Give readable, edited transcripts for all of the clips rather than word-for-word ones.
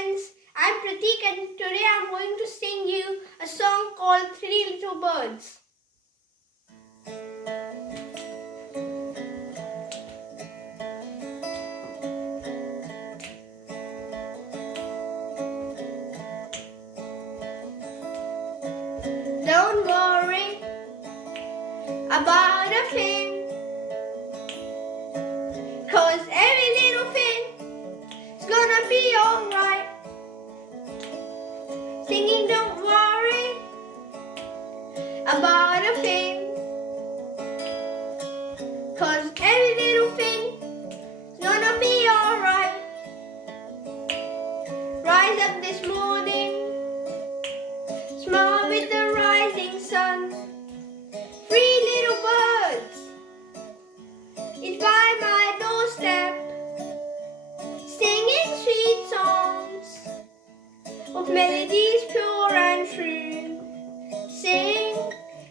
friends, I'm Pratik and today I'm going to sing you a song called Three Little Birds. Don't worry about a thing, 'cause every little thing is gonna be alright. Singing, don't worry about a thing, 'cause every little thing is gonna be alright. Rise up this morning, smile with the rising sun. Three little birds, each by my doorstep, singing sweet songs of melodies pure and true. Sing,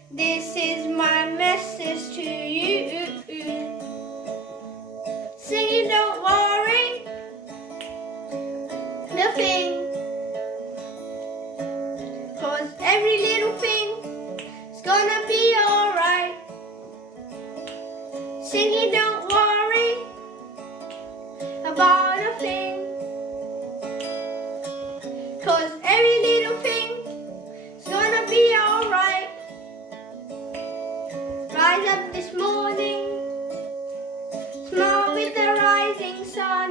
this is my message to you. Singing, don't worry, nothing, 'cause every little thing is gonna be alright. Singing, don't worry about a thing, 'cause every little thing is gonna be alright. Rise up this morning, smile with the rising sun.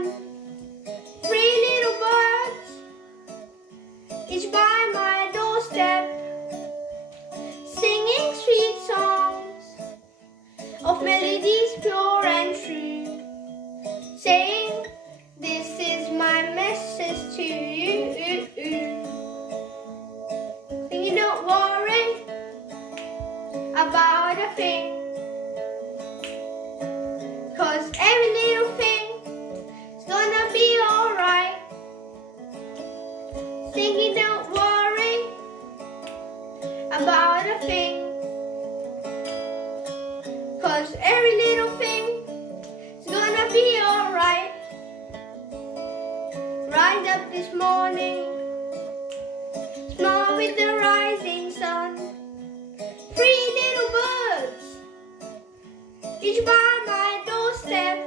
Three little birds, each by my doorstep, singing sweet songs of melodies pure and true. Saying, this is my message to you. Singing, don't worry about a thing, 'cause every little thing is gonna be alright. Singing, don't worry about a thing, 'cause every little thing is gonna be alright. Rise up this morning, smile with the rising sun. Three little birds, each by my doorstep,